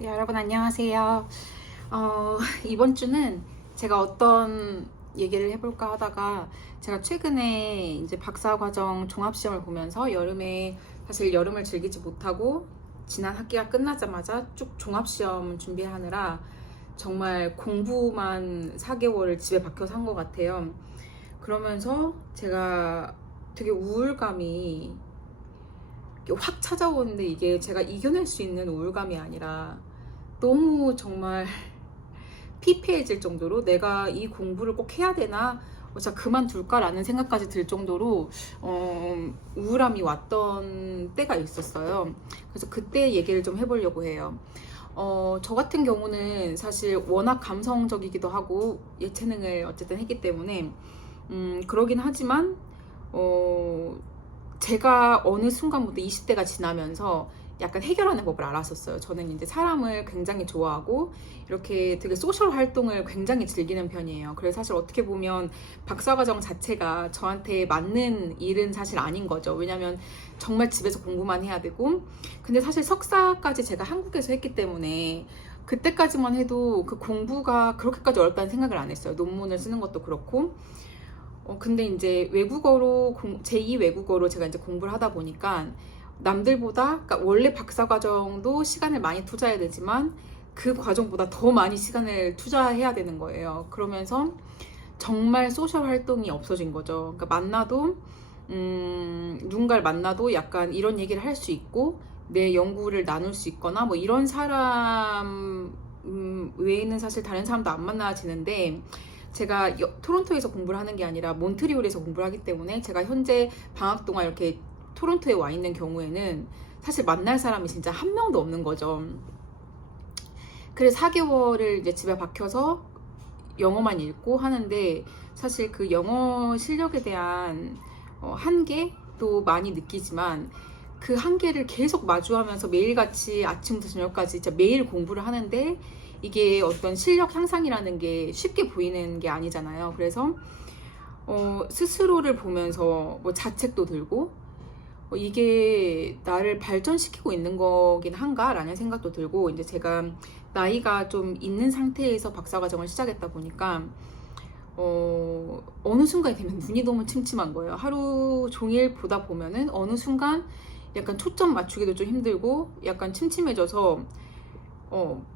네, 여러분 안녕하세요. 이번 주는 제가 어떤 얘기를 해볼까 하다가 제가 최근에 이제 박사과정 종합시험을 보면서 여름에 사실 여름을 즐기지 못하고 지난 학기가 끝나자마자 쭉 종합시험 준비하느라 정말 공부만 4개월을 집에 박혀서 한 것 같아요. 그러면서 제가 되게 우울감이 확 찾아오는데 이게 제가 이겨낼 수 있는 우울감이 아니라 너무 정말 피폐해질 정도로 내가 이 공부를 꼭 해야 되나? 진짜 그만둘까라는 생각까지 들 정도로 우울함이 왔던 때가 있었어요. 그래서 그때 얘기를 좀 해보려고 해요. 저 같은 경우는 사실 워낙 감성적이기도 하고 예체능을 어쨌든 했기 때문에 그러긴 하지만 제가 어느 순간부터 20대가 지나면서 약간 해결하는 법을 알았었어요. 저는 이제 사람을 굉장히 좋아하고 이렇게 되게 소셜 활동을 굉장히 즐기는 편이에요. 그래서 사실 어떻게 보면 박사과정 자체가 저한테 맞는 일은 사실 아닌 거죠. 왜냐면 정말 집에서 공부만 해야 되고, 근데 사실 석사까지 제가 한국에서 했기 때문에 그때까지만 해도 그 공부가 그렇게까지 어렵다는 생각을 안 했어요. 논문을 쓰는 것도 그렇고. 근데 이제 외국어로 제2 외국어로 제가 이제 공부를 하다 보니까 남들보다, 그러니까 원래 박사 과정도 시간을 많이 투자해야 되지만 그 과정보다 더 많이 시간을 투자해야 되는 거예요. 그러면서 정말 소셜 활동이 없어진 거죠. 그러니까 만나도 누군가를 만나도 약간 이런 얘기를 할 수 있고 내 연구를 나눌 수 있거나 뭐 이런 사람 외에는 사실 다른 사람도 안 만나지는데, 제가 토론토에서 공부를 하는 게 아니라 몬트리올에서 공부를 하기 때문에 제가 현재 방학 동안 이렇게 토론토에 와 있는 경우에는 사실 만날 사람이 진짜 한 명도 없는 거죠. 그래서 4개월을 이제 집에 박혀서 영어만 읽고 하는데, 사실 그 영어 실력에 대한 한계도 많이 느끼지만 그 한계를 계속 마주하면서 매일같이 아침부터 저녁까지 진짜 매일 공부를 하는데 이게 어떤 실력 향상이라는 게 쉽게 보이는 게 아니잖아요. 그래서 스스로를 보면서 뭐 자책도 들고 이게 나를 발전시키고 있는 거긴 한가라는 생각도 들고, 이제 제가 나이가 좀 있는 상태에서 박사과정을 시작했다 보니까 어느 순간이 되면 눈이 너무 침침한 거예요. 하루 종일 보다 보면은 어느 순간 약간 초점 맞추기도 좀 힘들고 약간 침침해져서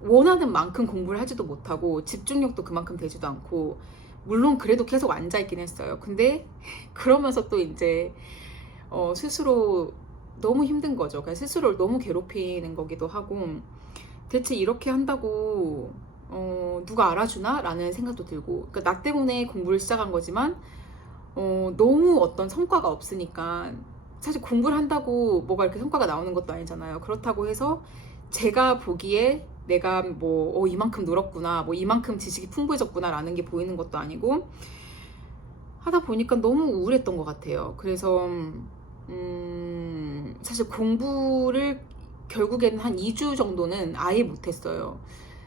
원하는 만큼 공부를 하지도 못하고 집중력도 그만큼 되지도 않고, 물론 그래도 계속 앉아있긴 했어요. 근데 그러면서 또 이제 스스로 너무 힘든 거죠. 그러니까 스스로를 너무 괴롭히는 거기도 하고, 대체 이렇게 한다고 누가 알아주나? 라는 생각도 들고, 그러니까 나 때문에 공부를 시작한 거지만 너무 어떤 성과가 없으니까, 사실 공부를 한다고 뭐가 이렇게 성과가 나오는 것도 아니잖아요. 그렇다고 해서 제가 보기에 내가 뭐 이만큼 늘었구나, 뭐 이만큼 지식이 풍부해졌구나 라는 게 보이는 것도 아니고 하다 보니까 너무 우울했던 것 같아요. 그래서 사실 공부를 결국에는 한 2주 정도는 아예 못했어요.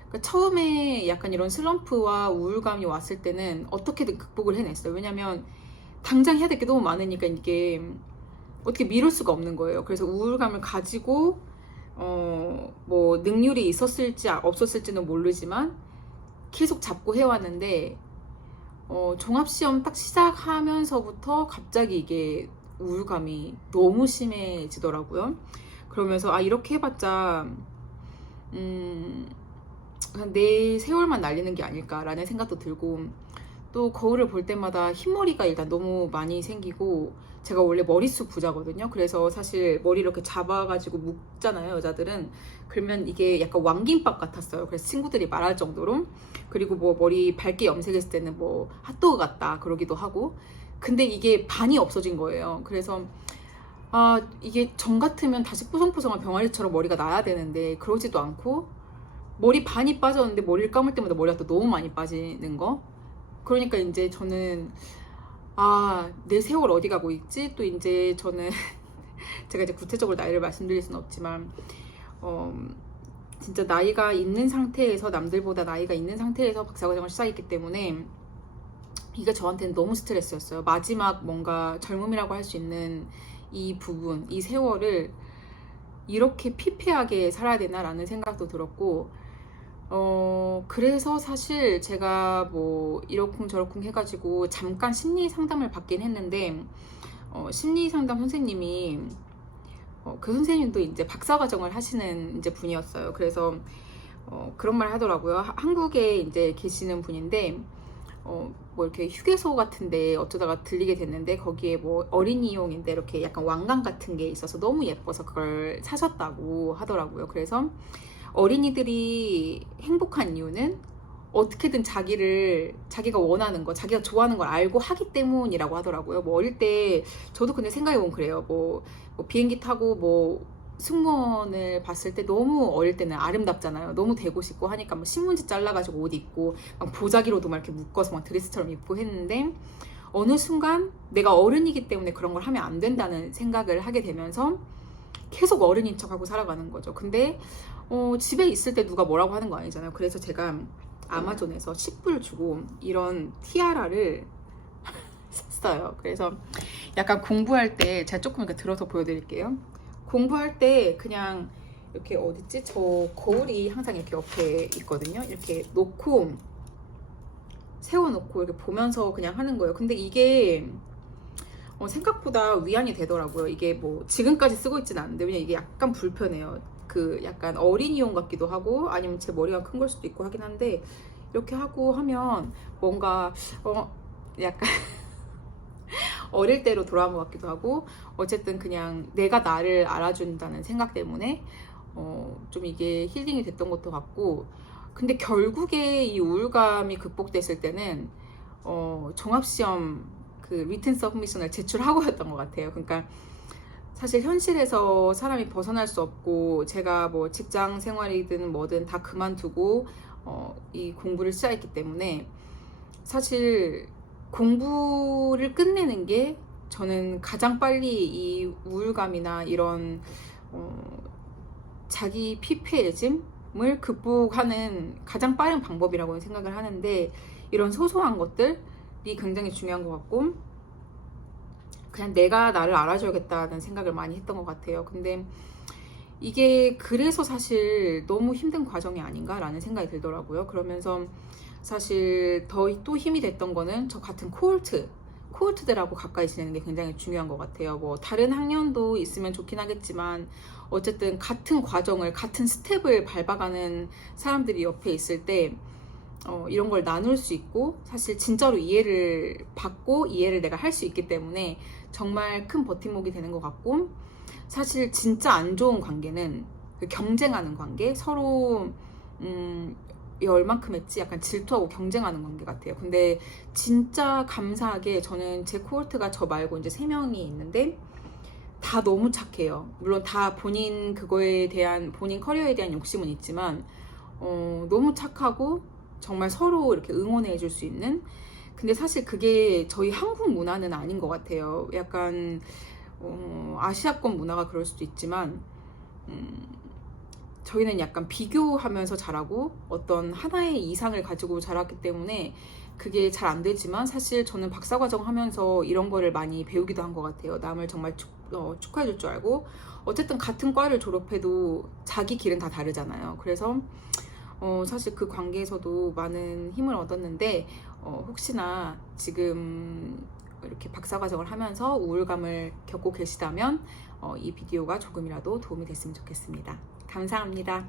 그러니까 처음에 약간 이런 슬럼프와 우울감이 왔을 때는 어떻게든 극복을 해냈어요. 왜냐면 당장 해야 될 게 너무 많으니까 이게 어떻게 미룰 수가 없는 거예요. 그래서 우울감을 가지고 뭐 능률이 있었을지 없었을지는 모르지만 계속 잡고 해왔는데, 종합시험 딱 시작하면서부터 갑자기 이게 우울감이 너무 심해지더라고요. 그러면서 이렇게 해봤자 내 세월만 날리는 게 아닐까라는 생각도 들고, 또 거울을 볼 때마다 흰머리가 일단 너무 많이 생기고, 제가 원래 머리숱 부자거든요. 그래서 사실 머리 이렇게 잡아가지고 묶잖아요, 여자들은. 그러면 이게 약간 왕김밥 같았어요. 그래서 친구들이 말할 정도로. 그리고 뭐 머리 밝게 염색했을 때는 뭐 핫도그 같다 그러기도 하고. 근데 이게 반이 없어진 거예요. 그래서 이게 전 같으면 다시 뽀송뽀송한 병아리처럼 머리가 나야 되는데 그러지도 않고, 머리 반이 빠졌는데 머리를 감을 때마다 머리가 또 너무 많이 빠지는 거. 그러니까 이제 저는 내 세월 어디 가고 있지? 또 이제 저는 제가 이제 구체적으로 나이를 말씀드릴 수는 없지만 진짜 나이가 있는 상태에서, 남들보다 나이가 있는 상태에서 박사과정을 시작했기 때문에 이게 저한테는 너무 스트레스였어요. 마지막 뭔가 젊음이라고 할 수 있는 이 부분, 이 세월을 이렇게 피폐하게 살아야 되나라는 생각도 들었고, 그래서 사실 제가 뭐 이러쿵저러쿵 해가지고 잠깐 심리 상담을 받긴 했는데, 심리 상담 선생님이, 그 선생님도 이제 박사과정을 하시는 이제 분이었어요. 그래서 그런 말 하더라고요. 한국에 이제 계시는 분인데, 뭐 이렇게 휴게소 같은데 어쩌다가 들리게 됐는데, 거기에 뭐 어린이용인데 이렇게 약간 왕관 같은 게 있어서 너무 예뻐서 그걸 사셨다고 하더라고요. 그래서 어린이들이 행복한 이유는 어떻게든 자기가 원하는 거, 자기가 좋아하는 걸 알고 하기 때문이라고 하더라고요. 뭐 어릴 때 저도 근데 생각해보면 그래요. 뭐 비행기 타고 뭐 승무원을 봤을 때 너무 어릴 때는 아름답잖아요. 너무 되고 싶고 하니까 뭐 신문지 잘라가지고 옷 입고 막 보자기로도 막 이렇게 묶어서 막 드레스처럼 입고 했는데, 어느 순간 내가 어른이기 때문에 그런 걸 하면 안 된다는 생각을 하게 되면서 계속 어른인 척하고 살아가는 거죠. 근데 집에 있을 때 누가 뭐라고 하는 거 아니잖아요. 그래서 제가 아마존에서 10불 주고 이런 티아라를 샀어요. 그래서 약간 공부할 때 제가 조금 이렇게 들어서 보여드릴게요. 공부할 때 그냥 이렇게 어딨지? 저 거울이 항상 이렇게 옆에 있거든요. 이렇게 놓고 세워놓고 이렇게 보면서 그냥 하는 거예요. 근데 이게 생각보다 위안이 되더라고요. 이게 뭐 지금까지 쓰고 있진 않는데, 왜냐면 이게 약간 불편해요. 그 약간 어린이용 같기도 하고 아니면 제 머리가 큰 걸 수도 있고 하긴 한데, 이렇게 하고 하면 뭔가 약간 어릴 때로 돌아간 것 같기도 하고, 어쨌든 그냥 내가 나를 알아준다는 생각 때문에 좀 이게 힐링이 됐던 것도 같고. 근데 결국에 이 우울감이 극복됐을 때는 종합시험 그 리튼 서브미션을 제출하고였던 것 같아요. 그러니까 사실 현실에서 사람이 벗어날 수 없고, 제가 뭐 직장 생활이든 뭐든 다 그만두고 이 공부를 시작했기 때문에, 사실 공부를 끝내는 게 저는 가장 빨리 이 우울감이나 이런 자기 피폐해짐을 극복하는 가장 빠른 방법이라고 생각을 하는데, 이런 소소한 것들이 굉장히 중요한 것 같고, 그냥 내가 나를 알아줘야겠다는 생각을 많이 했던 것 같아요. 근데 이게 그래서 사실 너무 힘든 과정이 아닌가라는 생각이 들더라고요. 그러면서 사실 또 힘이 됐던 거는 저 같은 코홀트들하고 가까이 지내는 게 굉장히 중요한 것 같아요. 뭐 다른 학년도 있으면 좋긴 하겠지만, 어쨌든 같은 과정을, 같은 스텝을 밟아가는 사람들이 옆에 있을 때 이런 걸 나눌 수 있고, 사실 진짜로 이해를 받고 이해를 내가 할 수 있기 때문에 정말 큰 버팀목이 되는 것 같고, 사실 진짜 안 좋은 관계는 그 경쟁하는 관계, 서로 얘 얼만큼 했지? 약간 질투하고 경쟁하는 관계 같아요. 근데 진짜 감사하게 저는 제 코홀트가 저 말고 이제 3명이 있는데 다 너무 착해요. 물론 다 본인 커리어에 대한 욕심은 있지만 너무 착하고 정말 서로 이렇게 응원해 줄 수 있는. 근데 사실 그게 저희 한국 문화는 아닌 것 같아요. 약간 아시아권 문화가 그럴 수도 있지만 저희는 약간 비교하면서 자라고 어떤 하나의 이상을 가지고 자랐기 때문에 그게 잘 안 되지만, 사실 저는 박사과정 하면서 이런 거를 많이 배우기도 한 것 같아요. 남을 정말 축하해 줄 줄 알고, 어쨌든 같은 과를 졸업해도 자기 길은 다 다르잖아요. 그래서 사실 그 관계에서도 많은 힘을 얻었는데, 혹시나 지금 이렇게 박사과정을 하면서 우울감을 겪고 계시다면 이 비디오가 조금이라도 도움이 됐으면 좋겠습니다. 감사합니다.